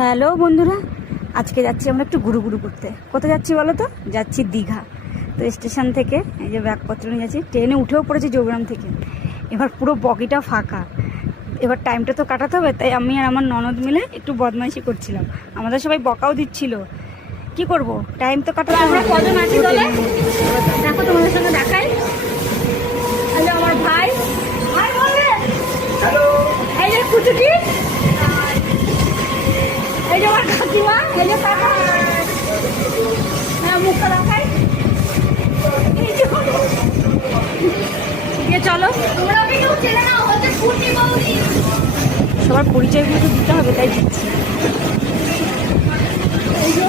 Hello বন্ধুরা, আজকে যাচ্ছি আমরা একটু ঘুরু করতে। কোথায় যাচ্ছি বলো তো? যাচ্ছি দীঘা। তো স্টেশন থেকে এই যে ব্যাগপত্র নিয়ে যাচ্ছি, ট্রেনে উঠেও পড়েছি যোগগ্রাম থেকে। এবার পুরো বগিটা ফাঁকা, এবার টাইমটা তো কাটাতে হবে, তাই আমি আর আমার ননদ মিলে একটু বদমাইশি করছিলাম। আমাদের সবাই বকাও দিচ্ছিল, কি করব, টাইম তো কাটাতে হবে। আমরা কজন আছি দলে? দেখো তোমাদের সঙ্গে দেখাই। হ্যালো আমার ভাই, ভাই বলে হ্যালো। এই যে কুচুকি, এই যে আমার কাকিমা, এই যে কাকা। হ্যাঁ, মুখটা দেখাই। চলো, তোমরা কেউ চেনে না, হচ্ছে পূর্ণি বৌদি। সবার পরিচয়গুলো তো দিতে হবে, তাই দিচ্ছি। এই যে